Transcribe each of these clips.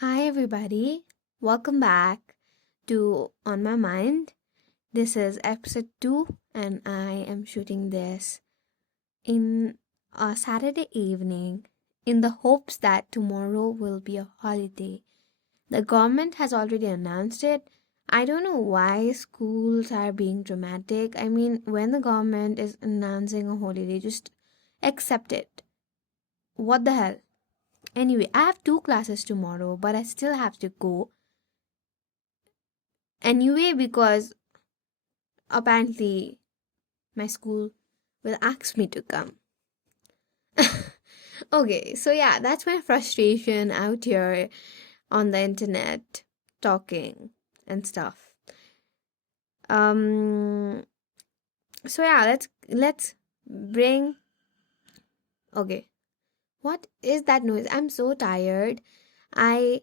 Hi, everybody. Welcome back to On My Mind. This is episode 2, and I am shooting this in a Saturday evening in the hopes that tomorrow will be a holiday. The government has already announced it. I don't know why schools are being dramatic. I mean, when the government is announcing a holiday, just accept it. What the hell? Anyway, I have two classes tomorrow, but I still have to go anyway because apparently my school will ask me to come. Okay, so yeah, that's my frustration out here on the internet talking and stuff. Um so yeah, let's bring okay. What is that noise? I'm so tired. I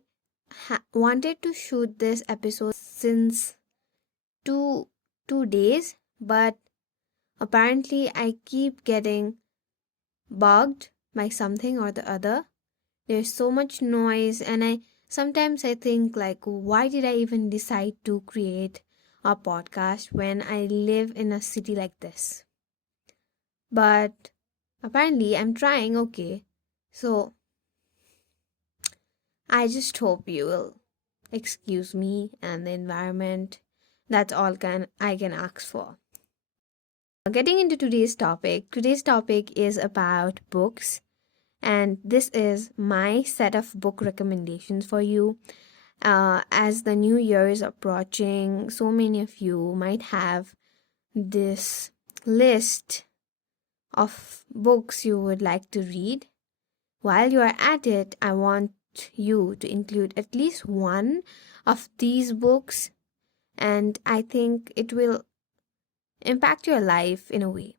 wanted to shoot this episode since two 2 days, but apparently I keep getting bugged by something or the other. There's so much noise, and I sometimes I think like, why did I even decide to create a podcast when I live in a city like this? But apparently I'm trying. Okay, so I just hope you will excuse me and the environment. That's all I can ask for. Getting into today's topic is about books, and this is my set of book recommendations for you. As the new year is approaching, so many of you might have this list of books you would like to read. While you are at it, I want you to include at least one of these books, and I think it will impact your life in a way.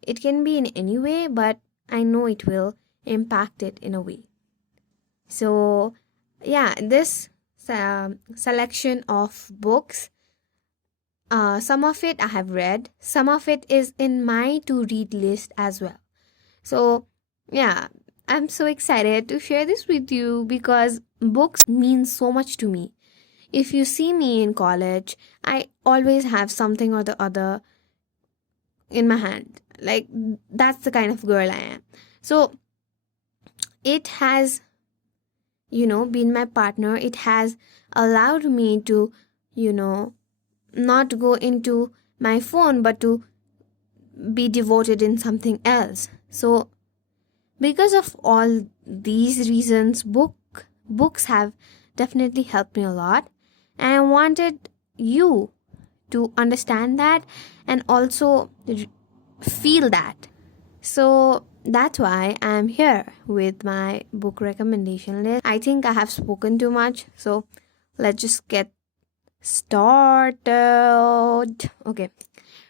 It can be in any way, but I know it will impact it in a way. So, yeah, this selection of books, some of it I have read, some of it is in my to read list as well. So, yeah, I'm so excited to share this with you because books mean so much to me. If you see me in college, I always have something or the other in my hand. Like, that's the kind of girl I am. So, it has been my partner. It has allowed me to, you know, not go into my phone but to be devoted in something else. So, because of all these reasons, books have definitely helped me a lot, and I wanted you to understand that and also feel that. So that's why I'm here with my book recommendation list. I think I have spoken too much, so let's just get started. Okay.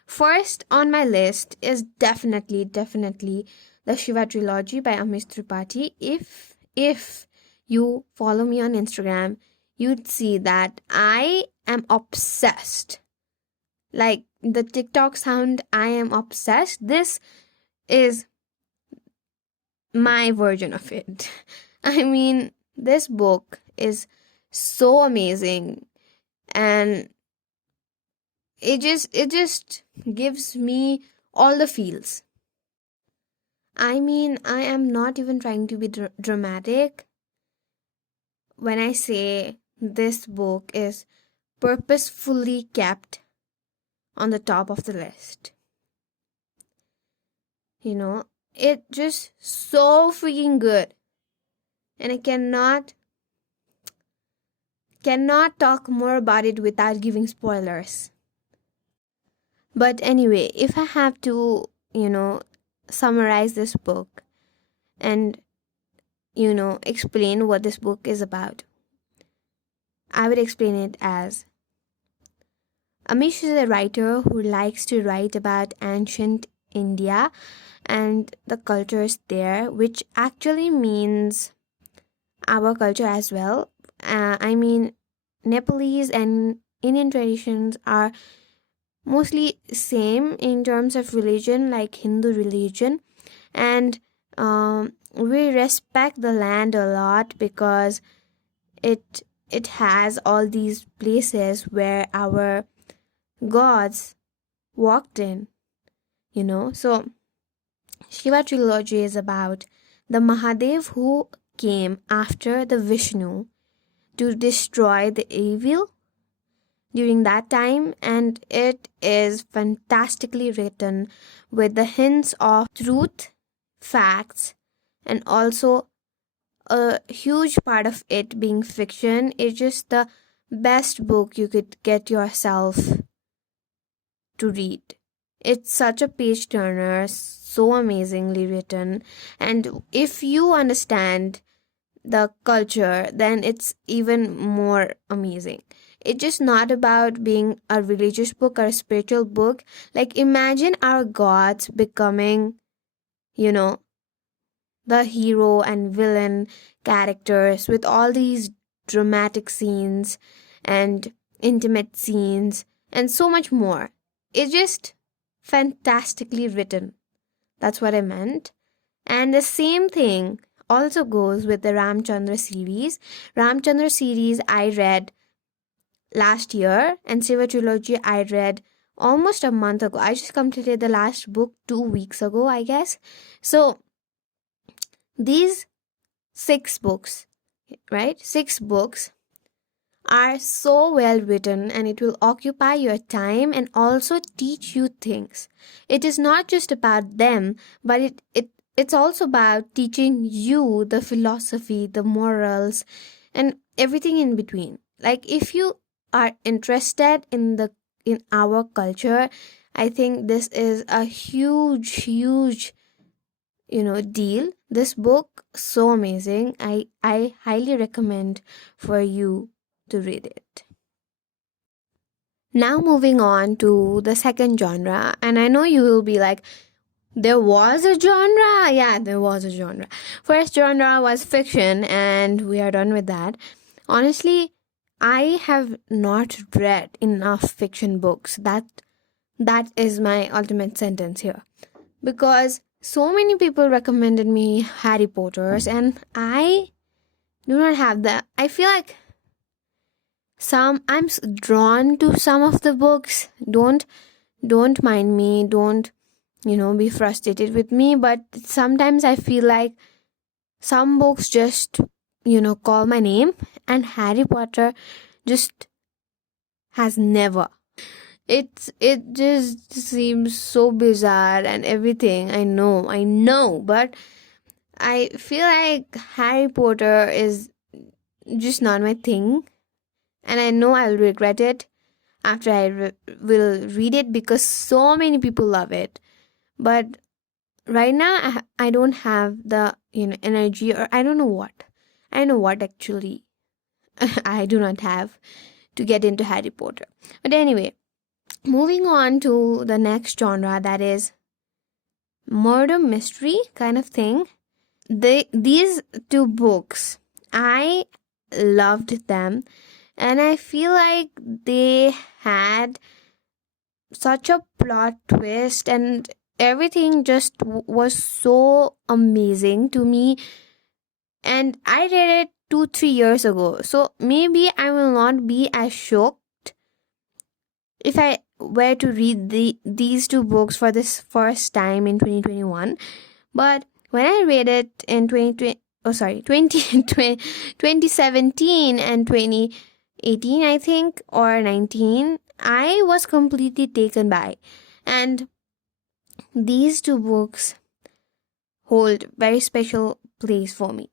First on my list is definitely the Shiva trilogy by Amish Tripathi. If you follow me on Instagram, you'd see that I am obsessed. Like the TikTok sound, I am obsessed. This is my version of it. I mean, this book is so amazing, and it just gives me all the feels. I mean, I am not even trying to be dramatic when I say this book is purposefully kept on the top of the list. It just so freaking good, and I cannot talk more about it without giving spoilers. But anyway, if I have to, summarize this book and, explain what this book is about, I would explain it as Amish is a writer who likes to write about ancient India and the cultures there, which actually means our culture as well. I mean, Nepalese and Indian traditions are mostly same in terms of religion, like Hindu religion, and we respect the land a lot because it has all these places where our gods walked in, So Shiva trilogy is about the Mahadev who came after the Vishnu to destroy the evil during that time, and it is fantastically written with the hints of truth, facts, and also a huge part of it being fiction. It's just the best book you could get yourself to read. It's such a page turner, so amazingly written, and if you understand the culture, then it's even more amazing. It's just not about being a religious book or a spiritual book. Like, imagine our gods becoming, you know, the hero and villain characters with all these dramatic scenes and intimate scenes and so much more. It's just fantastically written. That's what I meant. And the same thing also goes with the Ramchandra series. Ramchandra series I read last year, and Shiva trilogy I read almost a month ago. I just completed the last book 2 weeks ago, I guess. So these 6 books, right? 6 books are so well written, and it will occupy your time and also teach you things. It is not just about them, but it's also about teaching you the philosophy, the morals, and everything in between. Like, if you are interested in our culture, I think this is a huge deal. This book, so amazing. I highly recommend for you to read it. Now moving on to the second genre, and I know you will be like, there was a genre? Yeah, there was a genre. First genre was fiction, and we are done with that. Honestly, I have not read enough fiction books. That is my ultimate sentence here. Because so many people recommended me Harry Potter's, and I do not have that. I feel like I'm drawn to some of the books. Don't mind me. Don't be frustrated with me. But sometimes I feel like some books just call my name, and Harry Potter just has never. It just seems so bizarre and everything. I know, but I feel like Harry Potter is just not my thing, and I know I'll regret it after I will read it, because so many people love it. But right now, I don't have the energy, or I don't know what. I know what actually I do not have to get into Harry Potter. But anyway, moving on to the next genre, that is murder mystery kind of thing. These 2 books, I loved them, and I feel like they had such a plot twist, and everything just was so amazing to me. And I read it 2-3 years ago, so maybe I will not be as shocked if I were to read these 2 books for this first time in 2021. But when I read it in 2017 and 2018, I think, or 19, I was completely taken by. And these 2 books hold very special place for me.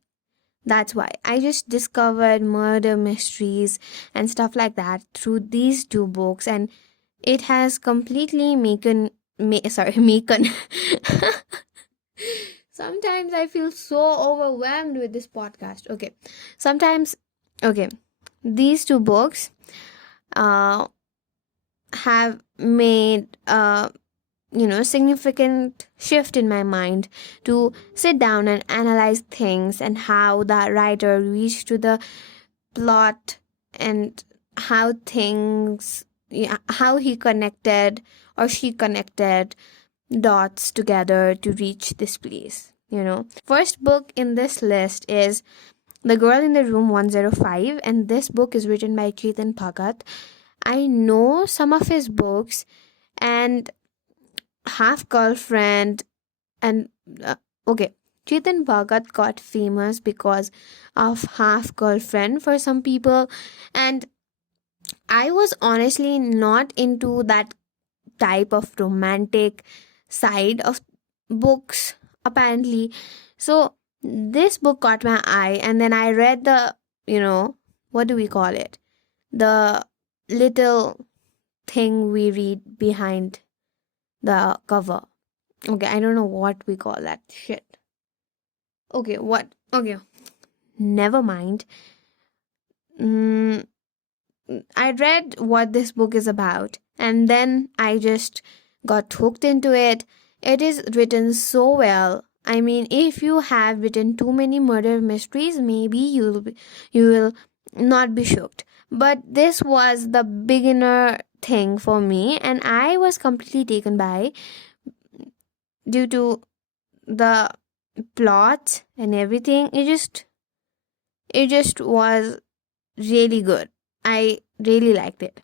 That's why I just discovered murder mysteries and stuff like that through these 2 books, and it has completely maken. Sometimes I feel so overwhelmed with this podcast. Okay, these 2 books have made significant shift in my mind to sit down and analyze things, and how the writer reached to the plot, and how he connected, or she connected dots together to reach this place. First book in this list is The Girl in the Room 105, and this book is written by Chetan Bhagat. I know some of his books, and Half Girlfriend, and okay, Chetan Bhagat got famous because of Half Girlfriend for some people, and I was honestly not into that type of romantic side of books, apparently. So this book caught my eye, and then I read the, what do we call it? The little thing we read behind the cover. Okay, I don't know what we call that shit. Okay, what? Okay, never mind. I read what this book is about, and then I just got hooked into it. It is written so well. I mean, if you have written too many murder mysteries, maybe you will not be shocked. But this was the beginner thing for me, and I was completely taken by due to the plot and everything. It just was really good. I really liked it.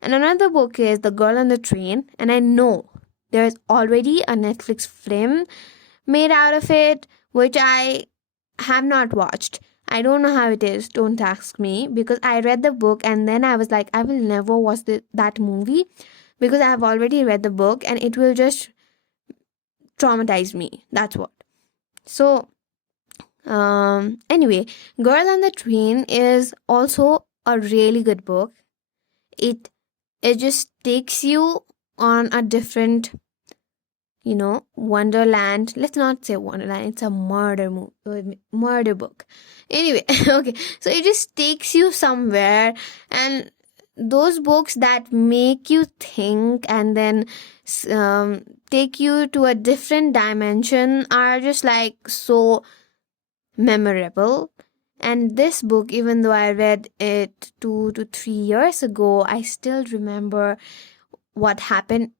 And another book is The Girl on the Train, and I know there's already a Netflix film made out of it, which I have not watched. I don't know how it is, don't ask me, because I read the book and then I was like, I will never watch that movie because I have already read the book and it will just traumatize me. That's what. So, anyway, Girl on the Train is also a really good book. It just takes you on a different, wonderland. Let's not say wonderland, it's a murder book. Anyway, okay, so it just takes you somewhere, and those books that make you think and then take you to a different dimension are just like so memorable. And this book, even though I read it 2 to 3 years ago, I still remember what happened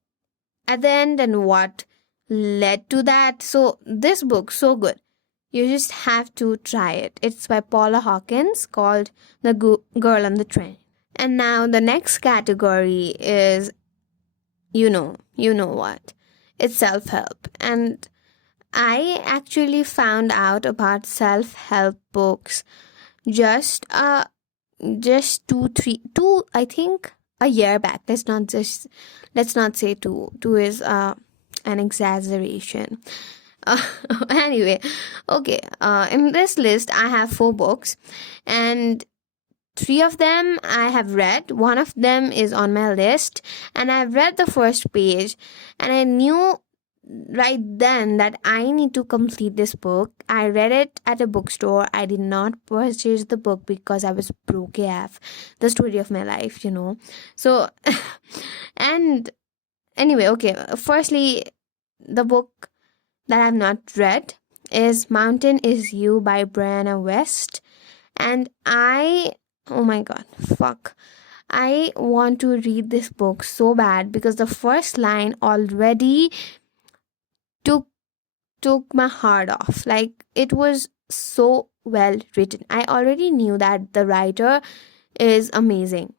at the end and what led to that. So this book, so good. You just have to try it. It's by Paula Hawkins, called The Girl on the Train. And now the next category is, you know what? It's self-help. And I actually found out about self-help books just I think a year back. Let's not say two. Two is an exaggeration. Anyway, okay. In this list, I have 4 books, and 3 of them I have read. One of them is on my list, and I've read the first page, and I knew right then that I need to complete this book. I read it at a bookstore. I did not purchase the book because I was broke AF. The story of my life, So, and anyway, okay. Firstly, the book that I've not read is Mountain Is You by Brianna West. And oh my god, fuck. I want to read this book so bad because the first line already took my heart off. Like, it was so well written. I already knew that the writer is amazing,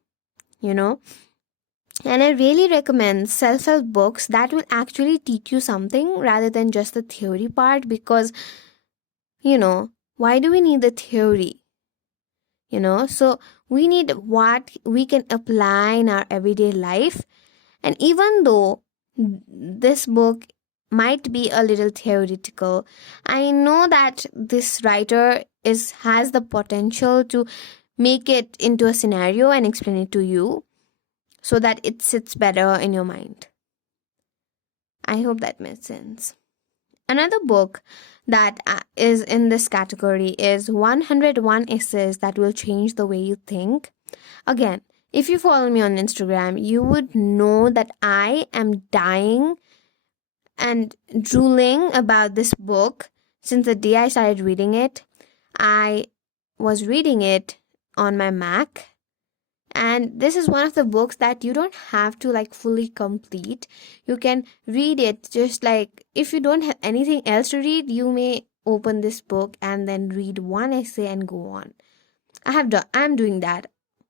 and I really recommend self-help books that will actually teach you something rather than just the theory part, because why do we need the theory? So we need what we can apply in our everyday life. And even though this book might be a little theoretical, I know that this writer has the potential to make it into a scenario and explain it to you so that it sits better in your mind. I hope that made sense. Another book that is in this category is 101 Essays That Will Change the Way You Think. Again, if you follow me on Instagram, you would know that I am dying and drooling about this book since the day I started reading it. I was reading it on my Mac, and this is one of the books that you don't have to fully complete. You can read it just if you don't have anything else to read, you may open this book and then read one essay and go on. I'm doing that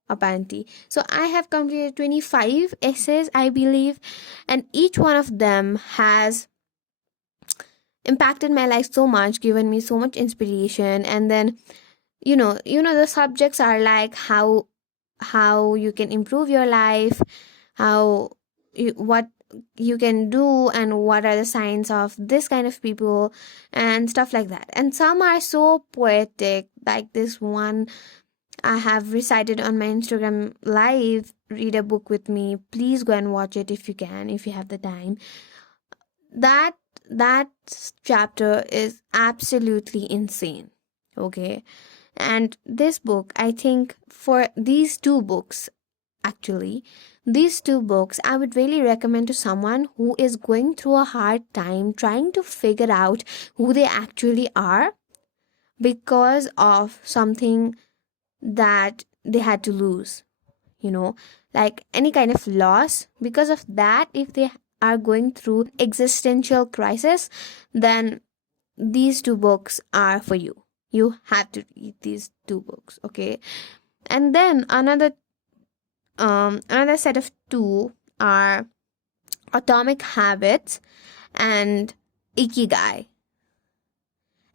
apparently. So I have completed 25 essays, I believe, and each one of them has impacted my life so much, given me so much inspiration. And then the subjects are like how you can improve your life, what you can do, and what are the signs of this kind of people, and stuff like that. And some are so poetic, like this one I have recited on my Instagram live, Read a Book with Me. Please go and watch it if you can, if you have the time. That chapter is absolutely insane. Okay. And this book, I think, for these two books, actually, I would really recommend to someone who is going through a hard time trying to figure out who they actually are because of something that they had to lose, like any kind of loss. Because of that, if they are going through existential crisis, then these two books are for you. You have to read these two books, okay? And then another set of two are Atomic Habits and Ikigai.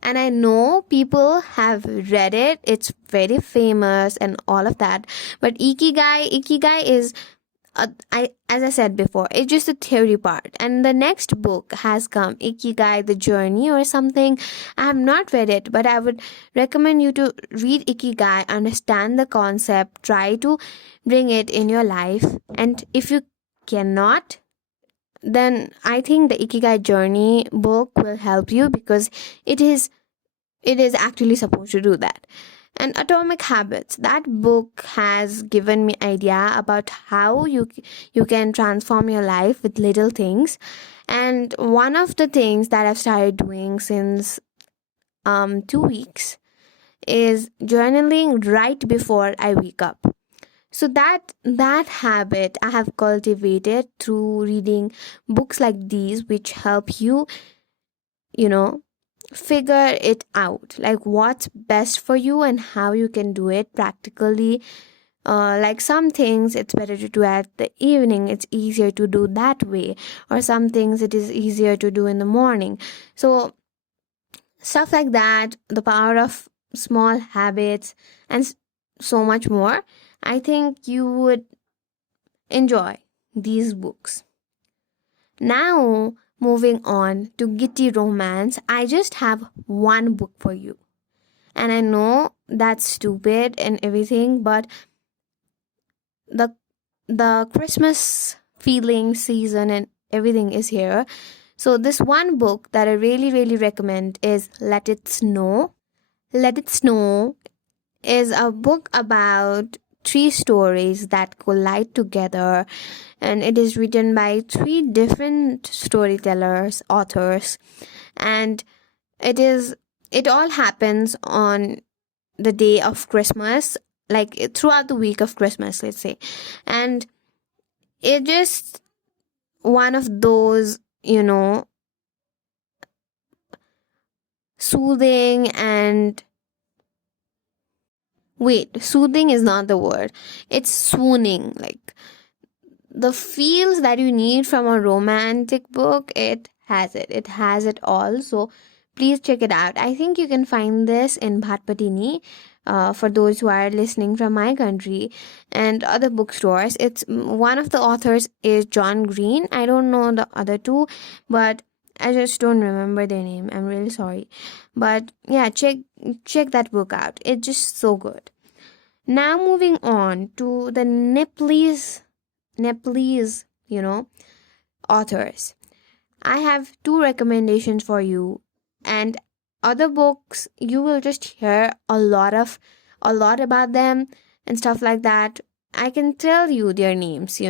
And I know people have read it, it's very famous and all of that. But Ikigai is, as I said before, it's just the theory part. And the next book has come, Ikigai, The Journey or something. I have not read it, but I would recommend you to read Ikigai, understand the concept, try to bring it in your life. And if you cannot, then I think the Ikigai Journey book will help you, because it is actually supposed to do that. And Atomic Habits, that book has given me idea about how you can transform your life with little things. And one of the things that I've started doing since 2 weeks is journaling right before I wake up. So that habit I have cultivated through reading books like these, which help you figure it out, like what's best for you and how you can do it practically. Like some things it's better to do at the evening, it's easier to do that way, or some things it is easier to do in the morning. So stuff like that, the power of small habits, and so much more. I think you would enjoy these books. Now, moving on to gritty romance, I just have one book for you. And I know that's stupid and everything, but the Christmas feeling season and everything is here. So this one book that I really, really recommend is Let It Snow. Let It Snow is a book about 3 stories that collide together, and it is written by 3 different storytellers, authors, and it all happens on the day of Christmas, like throughout the week of Christmas, let's say. And it just one of those, soothing and soothing is not the word, it's swooning, like the feels that you need from a romantic book. It has it all. So please check it out. I think you can find this in Bhatpatini, for those who are listening from my country, and other bookstores. It's one of the authors is John Green. I don't know the other two, but I just don't remember their name. I'm really sorry. But yeah, check that book out. It's just so good. Now moving on to the Nepalese, authors. I have 2 recommendations for you, and other books you will just hear a lot about them and stuff like that. I can tell you their names,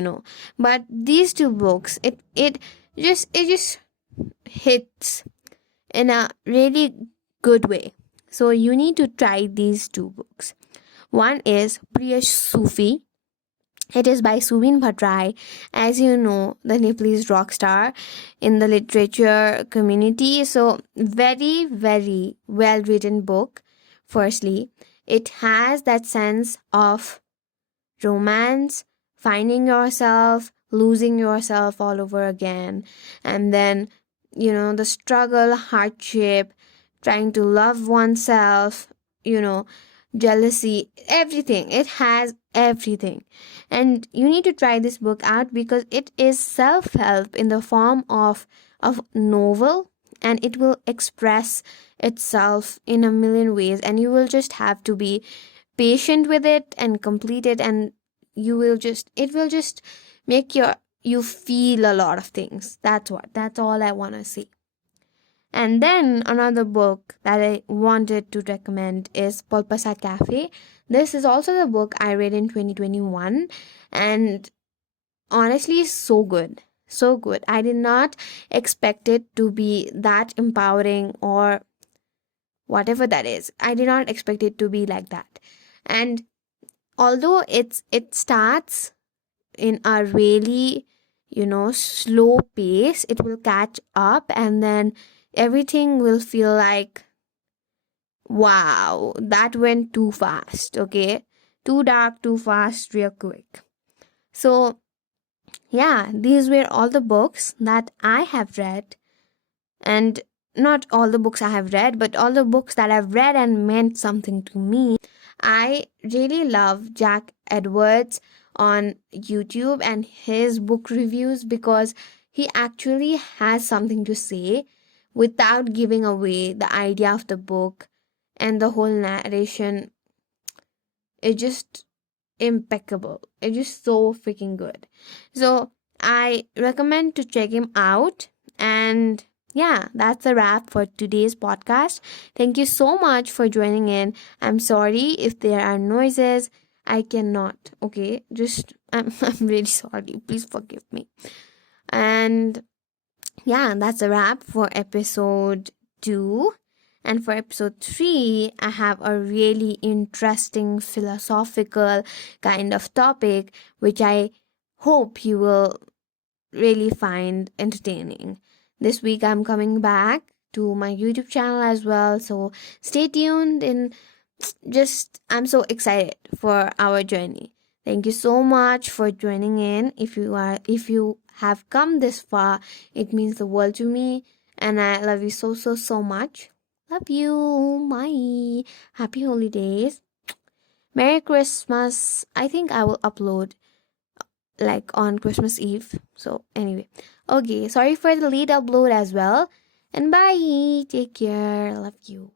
but these 2 books, it just hits in a really good way. So you need to try these 2 books. One is Priyash Sufi, It is by Subin Bhattrai, as you know, the Nepalese rock star in the literature community. So, very, very well written book. Firstly, it has that sense of romance, finding yourself, losing yourself all over again, and then, the struggle, hardship, trying to love oneself, you know, jealousy, everything. It has everything. And you need to try this book out because it is self help in the form of novel, and it will express itself in a million ways, and you will just have to be patient with it and complete it, and it will just make you feel a lot of things. That's all I want to say. And then another book that I wanted to recommend is Polpasa Cafe. This is also the book I read in 2021, and honestly, so good. So good. I did not expect it to be that empowering or whatever that is. I did not expect it to be like that. And although it starts in a really slow pace, it will catch up, and then everything will feel like, wow, that went too fast. Okay, too dark, too fast, real quick. So yeah, these were all the books that I have read. And not all the books I have read, but all the books that I've read and meant something to me. I really love Jack Edwards on YouTube and his book reviews because he actually has something to say without giving away the idea of the book, and the whole narration is just impeccable. It's just so freaking good. So I recommend to check him out. And yeah, that's a wrap for today's podcast. Thank you so much for joining in. I'm sorry if there are noises. I cannot. Okay, just I'm really sorry. Please forgive me. And yeah, that's a wrap for episode 2. And for episode 3, I have a really interesting philosophical kind of topic, which I hope you will really find entertaining. This week, I'm coming back to my YouTube channel as well. So stay tuned, and I'm so excited for our journey. Thank you so much for joining in. If you have come this far, it means the world to me, and I love you so, so, so much. Love you. Bye. Happy holidays. Merry Christmas. I think I will upload like on Christmas Eve. So anyway. Okay, sorry for the late upload as well. And bye. Take care. Love you.